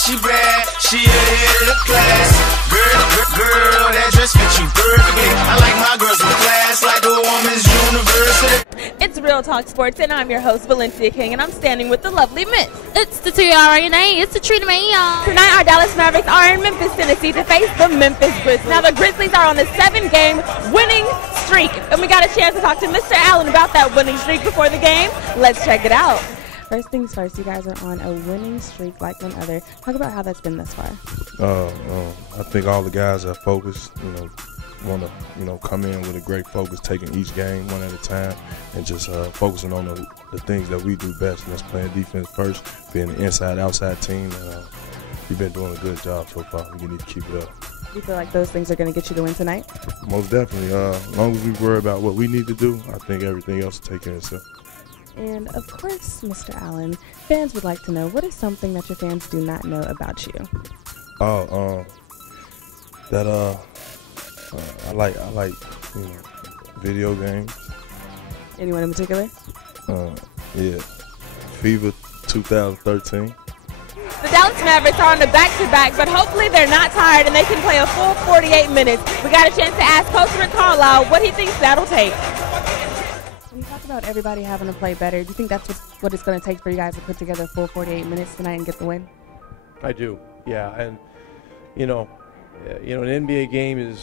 she bad, she ahead of the class. Girl, that dress fits you perfectly. I like my girls with class, like a woman's university. It's Real Talk Sports, and I'm your host, Valencia King, and I'm standing with the lovely Miss. It's the TRNA. It's the Trina May, y'all. Tonight, our Dallas Mavericks are in Memphis, Tennessee to face the Memphis Grizzlies. Now, the Grizzlies are on a 7-game winning streak, and we got a chance to talk to Mr. Allen about that winning streak before the game. Let's check it out. First things first, you guys are on a winning streak like none other. Talk about how that's been thus far. I think all the guys are focused, want to, come in with a great focus, taking each game one at a time, and just focusing on the things that we do best, and that's playing defense first, being an inside-outside team. And we've been doing a good job so far. We need to keep it up. Do you feel like those things are going to get you the win tonight? Most definitely. As long as we worry about what we need to do, I think everything else will take care of itself. And, of course, Mr. Allen, fans would like to know, what is something that your fans do not know about you? I like video games. Anyone in particular? Yeah, FIFA 2013. The Dallas Mavericks are on the back-to-back, but hopefully they're not tired and they can play a full 48 minutes. We got a chance to ask Coach Rick Carlisle what he thinks that'll take. When you talk about everybody having to play better, do you think that's what it's going to take for you guys to put together a full 48 minutes tonight and get the win? I do, yeah. And, an NBA game is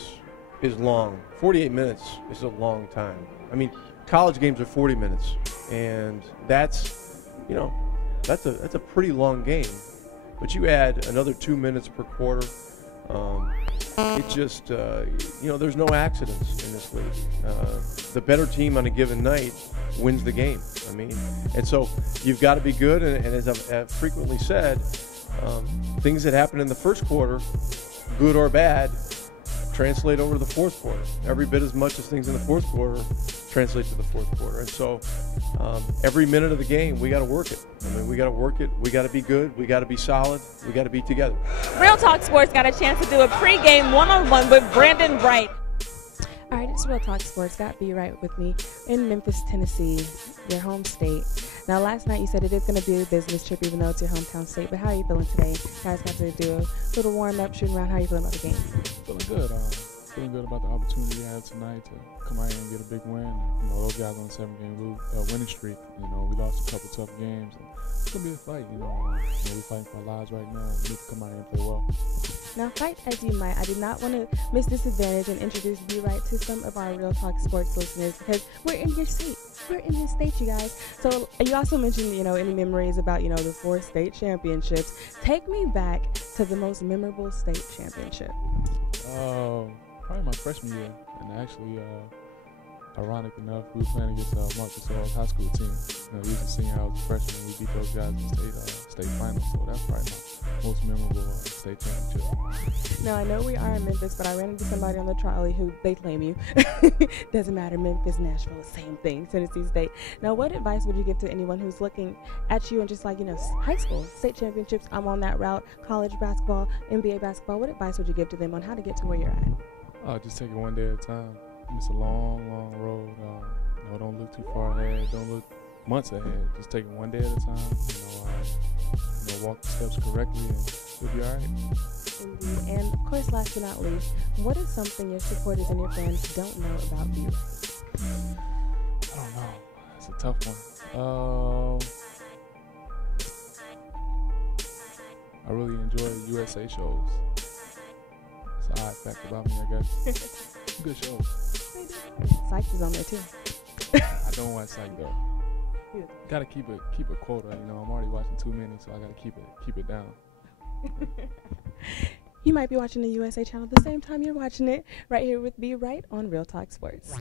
long. 48 minutes is a long time. I mean, college games are 40 minutes, and that's a pretty long game. But you add another 2 minutes per quarter. It just, there's no accidents in this league. The better team on a given night wins the game. I mean, and so you've got to be good. And as I've frequently said, things that happen in the first quarter, good or bad, translate over to the fourth quarter. Every bit as much as things in the fourth quarter translate to the fourth quarter. And so every minute of the game, we got to work it. I mean, we got to work it. We got to be good. We got to be solid. We got to be together. Real Talk Sports got a chance to do a pregame one-on-one with Brandon Bright. All right, it's Real Talk Sports. Got Be Right with me in Memphis, Tennessee, your home state. Now, last night you said it is going to be a business trip, even though it's your hometown state. But how are you feeling today? You guys got to do a little warm-up, shooting around. How are you feeling about the game? Feeling good. Feeling good about the opportunity we had tonight to come out here and get a big win. Those guys on a 7-game winning streak. We lost a couple tough games. It's gonna be a fight. We're fighting for our lives right now. We need to come out here and play well. Now, fight as you might, I did not want to miss this advantage and introduce Be Right to some of our Real Talk Sports listeners because we're in your state. We're in your state, you guys. So you also mentioned, any memories about, the 4 state championships. Take me back to the most memorable state championship. Probably my freshman year, and actually, ironic enough, we were playing against Marcus Hall's high school team. We was a senior, I was a freshman, and we beat those guys in the state finals. So that's probably my most memorable state championship. Now, I know we are in Memphis, but I ran into somebody on the trolley who they claim you. Doesn't matter, Memphis, Nashville, same thing, Tennessee State. Now, what advice would you give to anyone who's looking at you and just like, high school, state championships, I'm on that route, college basketball, NBA basketball, what advice would you give to them on how to get to where you're at? Just take it one day at a time. It's a long, long road. Don't look too far ahead. Don't look months ahead. Just take it one day at a time. Walk the steps correctly, and you'll be all right. Indeed. And of course, last but not least, what is something your supporters and your fans don't know about Be Right? I don't know. It's a tough one. I really enjoy USA shows. It's an odd fact about me, I guess. Good shows. Sykes is on there too. I don't watch Psych though. Yeah. Gotta keep a quota. I'm already watching too many, so I gotta keep it down. You might be watching the USA channel at the same time you're watching it right here with Be Right on Real Talk Sports.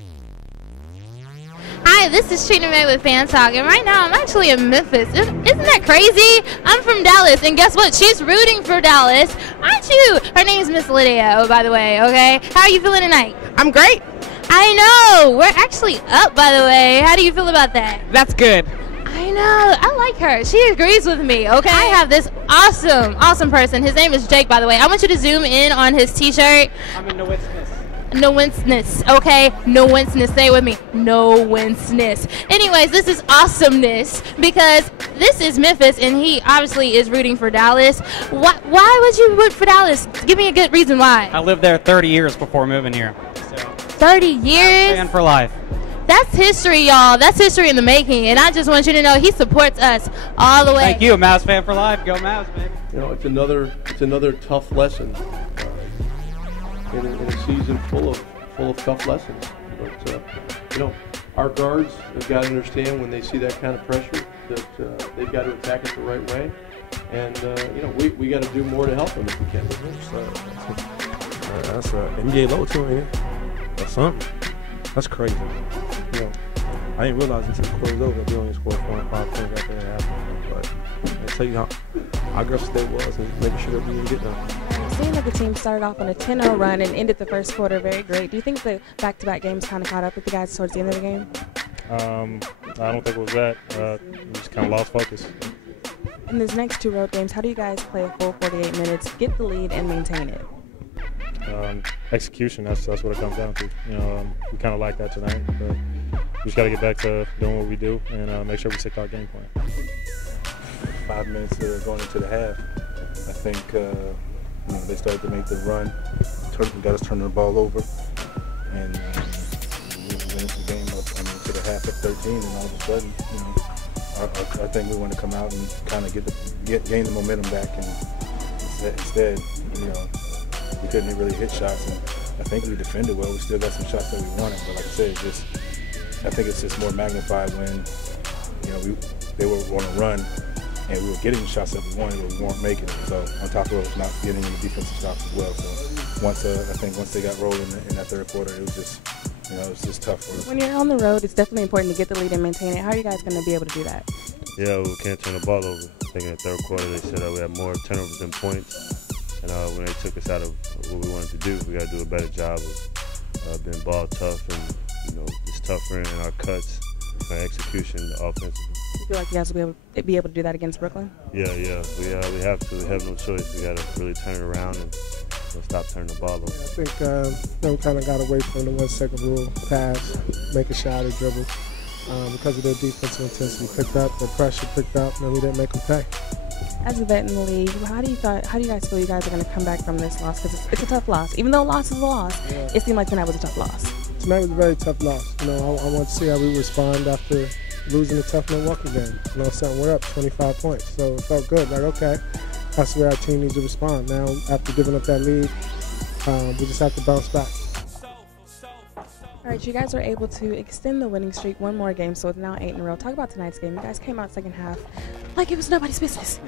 Hi, this is Trina May with Fan Talk, and right now I'm actually in Memphis. Isn't that crazy? I'm from Dallas, and guess what? She's rooting for Dallas, aren't you? Her name's Miss Lydia, by the way, okay? How are you feeling tonight? I'm great. I know. We're actually up, by the way. How do you feel about that? That's good. I know. I like her. She agrees with me, okay? I have this awesome person. His name is Jake, by the way. I want you to zoom in on his T-shirt. I'm in the West Smith. no-winceness, okay? No-winceness. Say it with me. No-winceness. Anyways, this is awesomeness because this is Memphis, and he obviously is rooting for Dallas. Why would you root for Dallas? Give me a good reason why. I lived there 30 years before moving here. So 30 years? fan for life. That's history, y'all. That's history in the making, and I just want you to know he supports us all the way. Thank you, Mavs fan for life. Go Mavs, baby. You know, it's another tough lesson in a season full of tough lessons. But you know, our guards have got to understand when they see that kind of pressure that they've got to attack it the right way, and you know, we got to do more to help them if we can. That's an NBA low too, ain't it? That's something. That's crazy. You know, I didn't realize until the quarter was over that we only scored 4 and 5 points after that happened. But I'll tell you how aggressive they was and making sure that we didn't get them. Seeing that the team started off on a 10-0 run and ended the first quarter very great, do you think the back-to-back games kind of caught up with the guys towards the end of the game? I don't think it was that. We just kind of lost focus. In these next 2 road games, how do you guys play a full 48 minutes, get the lead, and maintain it? Execution, that's what it comes down to. You know, we kind of like that tonight, but we just got to get back to doing what we do and make sure we stick to our game plan. 5 minutes going into the half, I think you know, they started to make the run, got us turning the ball over, and we finished the game up to the half at 13, and all of a sudden, you know, I think we want to come out and kind of gain the momentum back, and instead, you know, we couldn't really hit shots, and I think we defended well. We still got some shots that we wanted, but like I said, I think it's just more magnified when, you know, they were on a run and we were getting the shots that we wanted, but we weren't making it. So on top of it, not getting any defensive shots as well. So I think once they got rolling in that third quarter, it was just, you know, it was just tough for us. When you're on the road, it's definitely important to get the lead and maintain it. How are you guys going to be able to do that? Yeah, we can't turn the ball over. I think in the third quarter they said we had more turnovers than points. And when they took us out of what we wanted to do, we got to do a better job of being ball tough and, you know, just tougher in our cuts, our execution offensively. You feel like you guys will be able to do that against Brooklyn? Yeah, we have to. We have no choice. We got to really turn it around and stop turning the ball over. I think we kind of got away from the 1-second rule, pass, make a shot or dribble. Because of their defensive intensity picked up, the pressure picked up, and we didn't make them pay. As a vet in the league, how do you guys feel you guys are going to come back from this loss? Because it's a tough loss. Even though a loss is a loss, yeah. It seemed like tonight was a tough loss. Tonight was a very tough loss. You know, I want to see how we respond after losing a tough Milwaukee game. You know, we're up 25 points, so it felt good. Like, okay, that's the way our team needs to respond. Now, after giving up that lead, we just have to bounce back. All right, you guys are able to extend the winning streak one more game, so it's now 8 in a row. Talk about tonight's game. You guys came out second half like it was nobody's business.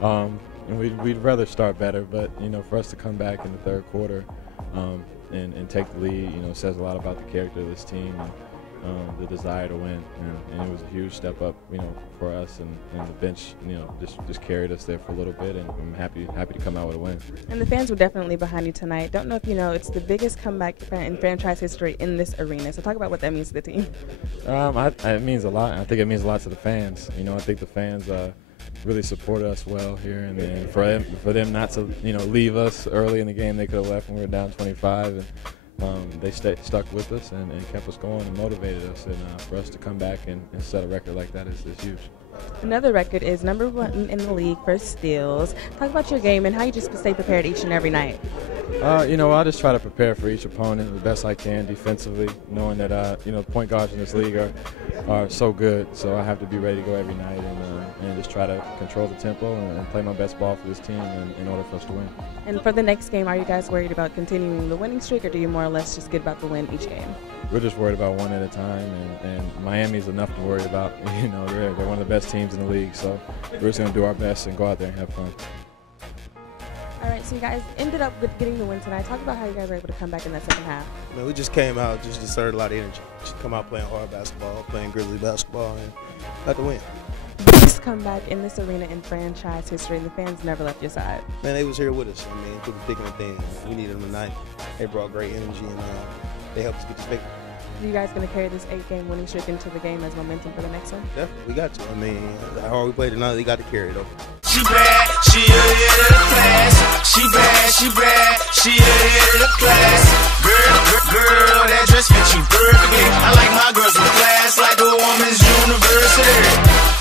And we'd rather start better, but, you know, for us to come back in the third quarter and take the lead, you know, says a lot about the character of this team and the desire to win. And it was a huge step up, you know, for us, and the bench, you know, just carried us there for a little bit, and I'm happy to come out with a win. And the fans were definitely behind you tonight. Don't know if you know, it's the biggest comeback in franchise history in this arena. So talk about what that means to the team. It means a lot. I think it means a lot to the fans. You know, I think the fans really supported us well here, and for them not to, you know, leave us early in the game. They could have left when we were down 25, and they stuck with us and kept us going and motivated us. And for us to come back and set a record like that is huge. Another record is #1 in the league for steals. Talk about your game and how you just stay prepared each and every night. You know, I just try to prepare for each opponent the best I can defensively, knowing that you know, point guards in this league are so good. So I have to be ready to go every night and just try to control the tempo and play my best ball for this team in order for us to win. And for the next game, are you guys worried about continuing the winning streak, or do you more or less just get about the win each game? We're just worried about one at a time, and Miami's enough to worry about. You know, they're one of the best teams in the league, so we're just going to do our best and go out there and have fun. All right, so you guys ended up with getting the win tonight. Talk about how you guys were able to come back in that second half. Man, we just came out, just deserted a lot of energy. Just come out playing hard basketball, playing Grizzly basketball, and got the win. Biggest comeback in this arena in franchise history, and the fans never left your side. Man, they was here with us. I mean, through the thick and the thin. We needed them tonight. They brought great energy, and they helped us get this victory. Are you guys going to carry this 8-game winning streak into the game as momentum for the next one? Definitely, we got to. I mean, how hard we played tonight, they got to carry it over. She bad, she a hit of the class. she bad, she ahead of the class. Girl, that dress fits you perfectly. I like my girls with class, like a woman's university.